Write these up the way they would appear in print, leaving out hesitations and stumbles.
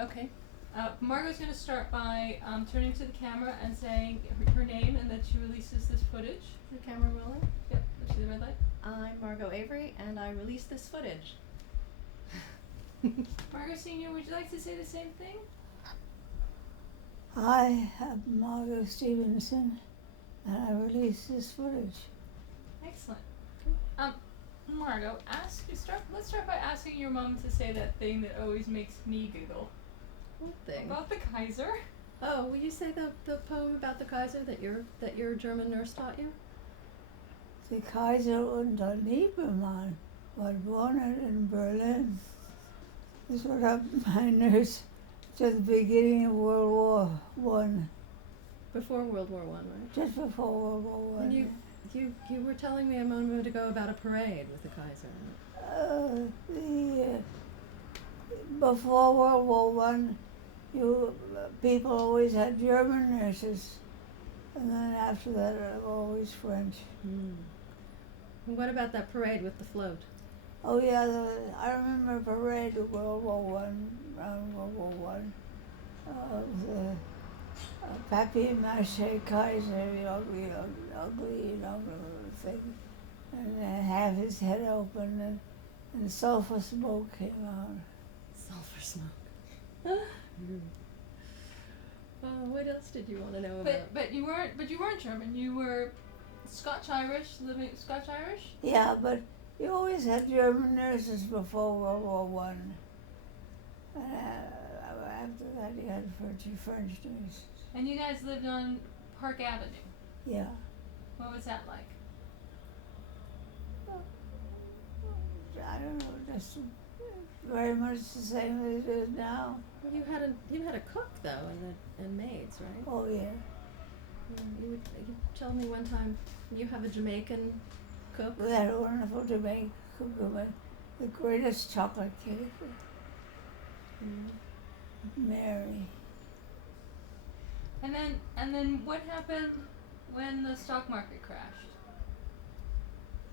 Okay. Margot's going to start by turning to the camera and saying her name and that she releases this footage. The camera rolling. Yep, see the red light? I'm Margot Avery, and I release this footage. Margot Sr., would you like to say the same thing? I am Margot Stevenson, and I release this footage. Excellent. Margot, let's start by asking your mom to say that thing that always makes me giggle. What thing? About the Kaiser. Oh, will you say the poem about the Kaiser that your German nurse taught you? The Kaiser unter Liebermann was born in Berlin. This was up my nurse to the beginning of World War I. Before World War One, right? Just before World War I. And you were telling me a moment ago about a parade with the Kaiser. Before World War One, people always had German nurses, and then after that, always French. Mm. And what about that parade with the float? Oh yeah, I remember a parade of World War One, around World War One. The papier-mâché Kaiser, ugly, thing, and have his head open, and sulfur smoke came out. Sulfur smoke. What else did you want to know about? But you weren't German. You were Scotch-Irish, living Scotch-Irish? Yeah, but you always had German nurses before World War One. After that, you had French nurses. And you guys lived on Park Avenue. Yeah. What was that like? I don't know, just very much the same as it is now. Well, you had a cook though, and maids, right? Oh yeah. You told me one time you have a Jamaican cook. We had a wonderful Jamaican cook who made the greatest chocolate cake. Mary. And then what happened when the stock market crashed?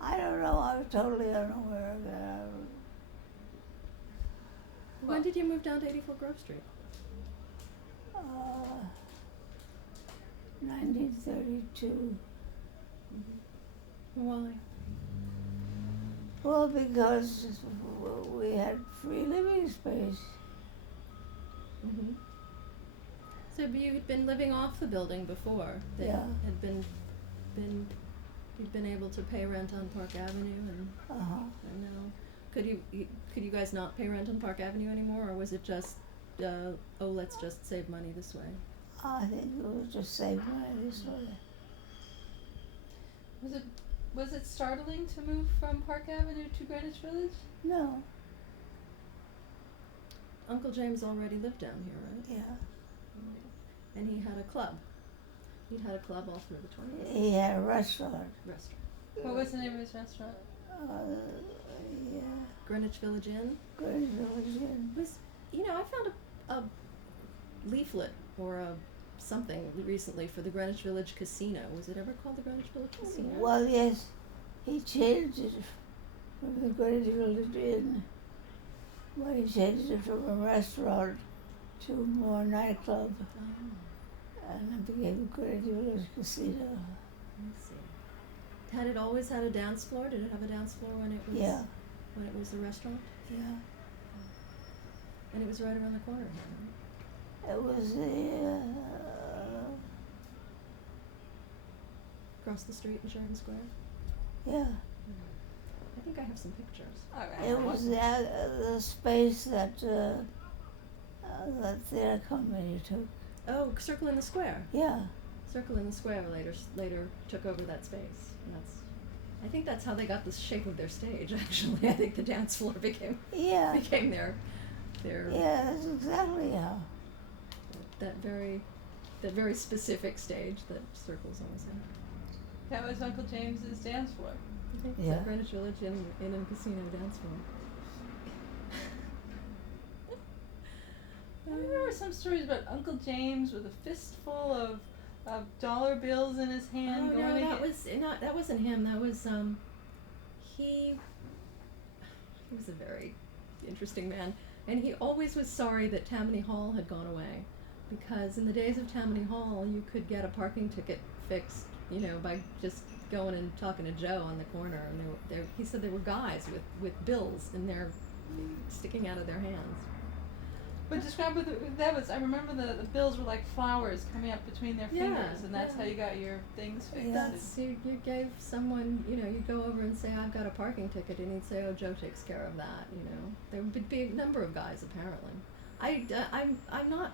I don't know. I was totally unaware of that. When did you move down to 84 Grove Street? 1932. Why? Well, because we had free living space. Mm-hmm. So you had been living off the building before. That Yeah. had you'd been able to pay rent on Park Avenue, and now could you guys not pay rent on Park Avenue anymore, or was it just let's just save money this way? I think it was just save money this way. Was it startling to move from Park Avenue to Greenwich Village? No. Uncle James already lived down here, right? Yeah. And he had a club. He'd had a club all through the 20s. He had a restaurant. What was the name of his restaurant? Yeah. Greenwich Village Inn. Greenwich Village Inn. I found a leaflet or something recently for the Greenwich Village Casino. Was it ever called the Greenwich Village Casino? Well, yes. He changed it from the Greenwich Village Inn. Well, he changed it from a restaurant to more nightclub. Oh, And it became the Greenwich Village Casino. I see. Had it always had a dance floor? Did it have a dance floor when it was when it was a restaurant? Yeah. And it was right around the corner here, right? It was Across the street in Sheridan Square? yeah. I think I have some pictures. All right. It was the space that theater company took. Oh, Circle in the Square. Yeah. Circle in the Square later took over that space. And I think that's how they got the shape of their stage. Actually, I think the dance floor became Yeah. their Yeah, that's exactly how. that very specific stage that Circle's always had. That was Uncle James's dance floor. I think Yeah. the Greenwich Village Inn and Casino dance floor. I remember some stories about Uncle James with a fistful of dollar bills in his hand. Oh no, that wasn't him. That was he was a very interesting man. And he always was sorry that Tammany Hall had gone away, because in the days of Tammany Hall, you could get a parking ticket fixed, you know, by just going and talking to Joe on the corner. And he said there were guys with bills in their sticking out of their hands. But describe what that was. I remember the bills were like flowers coming up between their Yeah, fingers, and that's yeah. how you got your things fixed. Yeah. That's you gave someone, you know, you'd go over and say, I've got a parking ticket, and he'd say, oh, Joe takes care of that, you know. There would be a number of guys, apparently. I'm not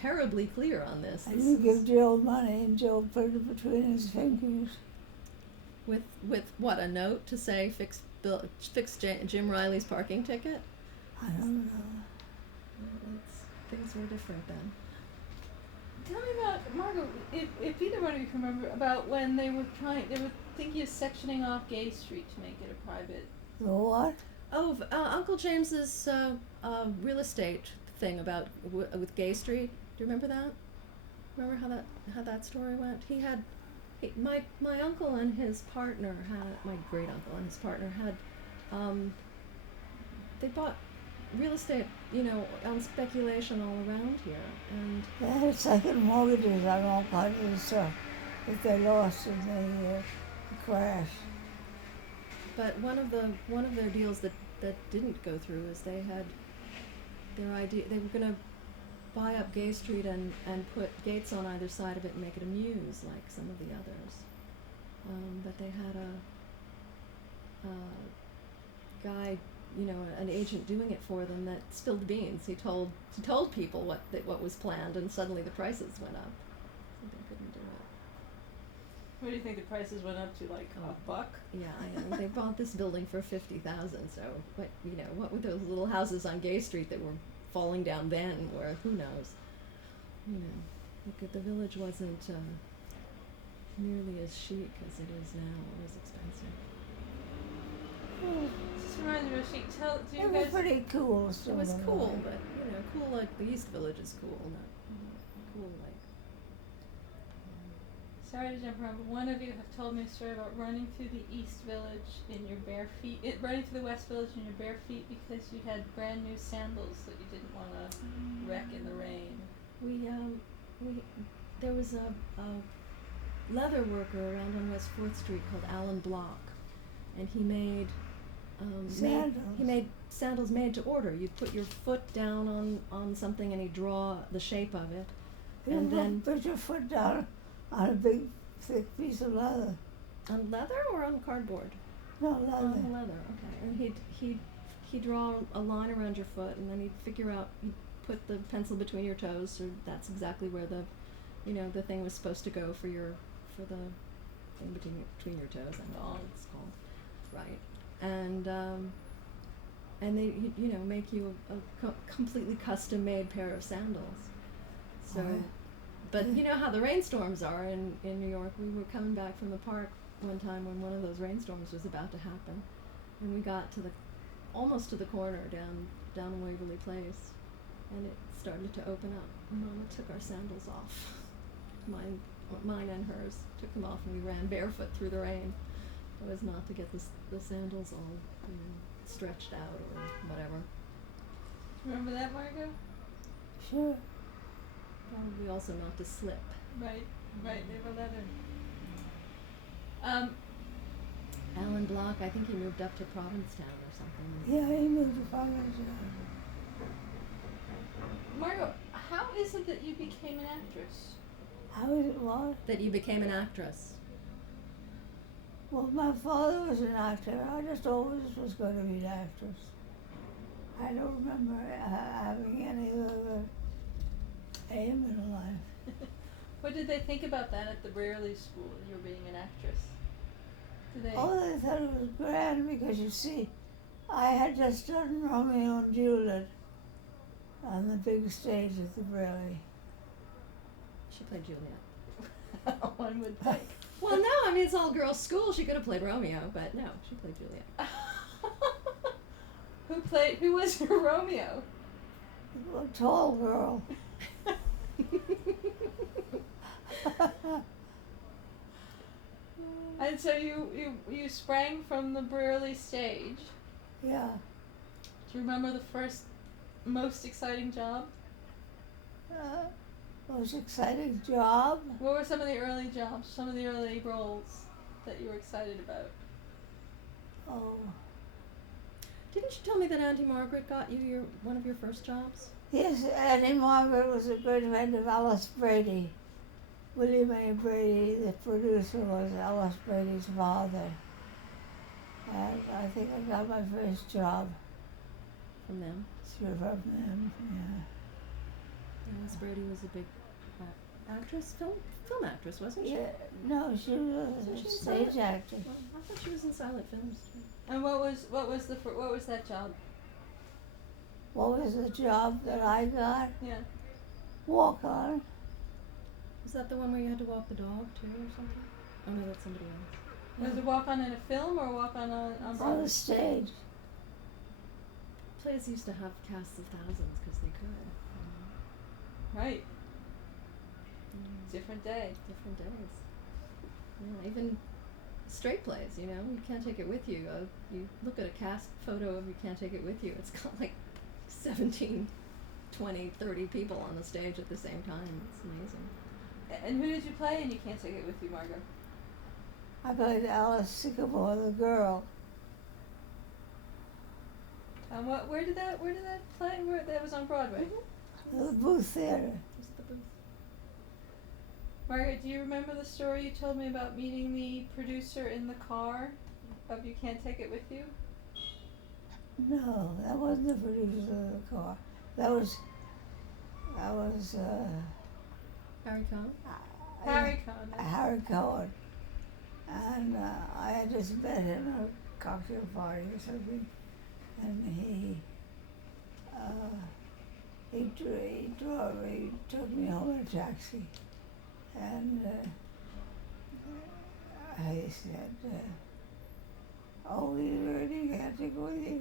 terribly clear on this. And you give Joe money, and Joe put it between his fingers. With what, a note to say fix Jim Riley's parking ticket? I don't know. Things were different then. Tell me about, Margot, if either one of you can remember, about when they were thinking of sectioning off Gay Street to make it a private. The what? Oh, Uncle James's real estate thing about with Gay Street. Do you remember that? Remember how that story went? My uncle and his partner my great uncle and his partner had they bought real estate, you know, on speculation all around here, and They had second mortgages on all kinds of stuff that they lost in the crash. but one of their deals that didn't go through is they had their idea they were going to buy up Gay Street and put gates on either side of it and make it a muse like some of the others. But they had a guy, you know, an agent doing it for them that spilled the beans. He told people what was planned, and suddenly the prices went up. So they couldn't do it. What do you think the prices went up to, like $1? Yeah, I know. They bought this building for $50,000. So, what were those little houses on Gay Street that were falling down then? Where who knows? You know, look at the village wasn't nearly as chic as it is now. It was expensive. This reminds me of Chic. Do you It was guys? pretty cool. It was cool, but cool like the East Village is cool, not cool like. Sorry to jump around, but one of you have told me a story about running through the East Village in your bare feet, running through the West Village in your bare feet because you had brand new sandals that you didn't want to wreck in the rain. There was a leather worker around on West 4th Street called Alan Block, and he made sandals made to order. You'd put your foot down on something and he'd draw the shape of it, and then put your foot down on a big thick piece of leather. on leather or on cardboard? No, leather. On leather, okay. And he'd draw a line around your foot, and then he'd figure out, he'd put the pencil between your toes, so that's exactly where the thing was supposed to go for the thing between your toes. I don't know what it's called, right? And they make you a completely custom made pair of sandals. So, but you know how the rainstorms are in New York. We were coming back from the park one time when one of those rainstorms was about to happen, and we got to almost to the corner down Waverly Place, and it started to open up. Mama took our sandals off, mine and hers, took them off, and we ran barefoot through the rain, so as not to get the sandals all stretched out or whatever. Remember that, Margot? Sure. Probably also not to slip. Right, they were leather. Alan Block, I think he moved up to Provincetown or something. Yeah, he moved to Provincetown. Margot, how is it that you became an actress? How is it what? That you became an actress. Well, my father was an actor. I just always was going to be an actress. I don't remember having any other aim in life. What did they think about that at the Brearley School, you were being an actress? Did they? Oh, they thought it was grand because, you see, I had just done Romeo and Juliet on the big stage at the Brearley. She played Juliet. One would think. Well, no, I mean, it's all girls' school. She could have played Romeo, but no, she played Juliet. Who was your Romeo? A tall girl. And so you sprang from the Brearley stage. Yeah. Do you remember the first most exciting job? Most exciting job? What were some of the early jobs, some of the early roles that you were excited about? Oh, Didn't you tell me that Auntie Margaret got you one of your first jobs? yes, Annie Margaret was a good friend of Alice Brady. William A. Brady, the producer, was Alice Brady's father. And I think I got my first job From them. through from them, yeah. Alice Brady was a big actress, film actress, wasn't she? Yeah, no, she was Wasn't a she in stage silent? actor. Well, I thought she was in silent films too. And what was that job? What was the job that I got? Yeah. Walk on. Was that the one where you had to walk the dog too, or something? Oh no, that's somebody else. Was it walk on in a film or walk on On Broadway? the stage. Plays used to have casts of thousands because they could. Right. Mm. Different day. Different days. Yeah, even straight plays, you know, you can't take it with you. You look at a cast photo of You Can't Take It With You, it's got like 17, 20, 30 people on the stage at the same time. It's amazing. And who did you play in You Can't Take It With You, Margot? I played Alice Sycamore, the girl. And where did that play? Where that was on Broadway? The Booth Theater. Just the booth. Margaret, do you remember the story you told me about meeting the producer in the car of You Can't Take It With You? No, that wasn't the producer of the car. That was Harry Cohn? Harry Cohn. Harry Cohen. And I had just met him at a cocktail party or something. And he took me home in a taxi. And I said, oh, you can't take it with you.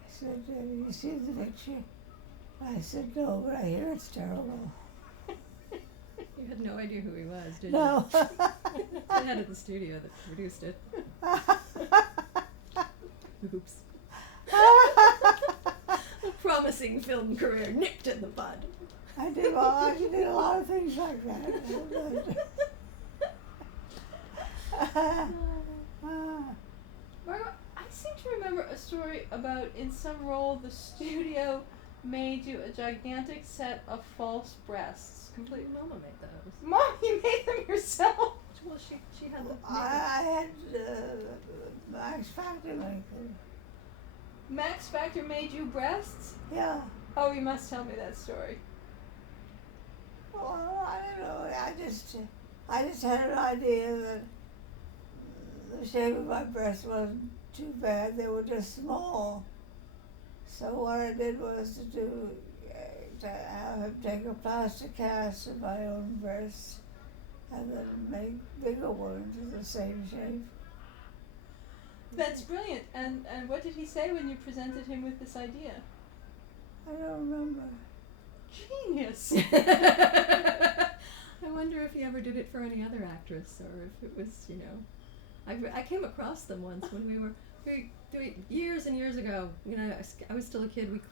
I said, have you seen the picture? I said, no, but I hear it's terrible. You had no idea who he was, did No. you? The head of the studio that produced it. Oops. A promising film career nicked in the bud. I did a lot of things like that. Margot, I seem to remember a story about in some role the studio made you a gigantic set of false breasts. Complete Mama made those. Mom, you made them yourself? Well, she had the. I had Max Factor make them. Max Factor made you breasts? Yeah. Oh, you must tell me that story. Well, I don't know. I just had an idea that the shape of my breasts wasn't too bad. They were just small. So what I did was to have him take a plaster cast of my own breasts and then make bigger ones of the same shape. That's brilliant. And what did he say when you presented him with this idea? I don't remember. Genius. I wonder if he ever did it for any other actress, or if it was, you know, I came across them once when we were years and years ago. You know, I was still a kid. We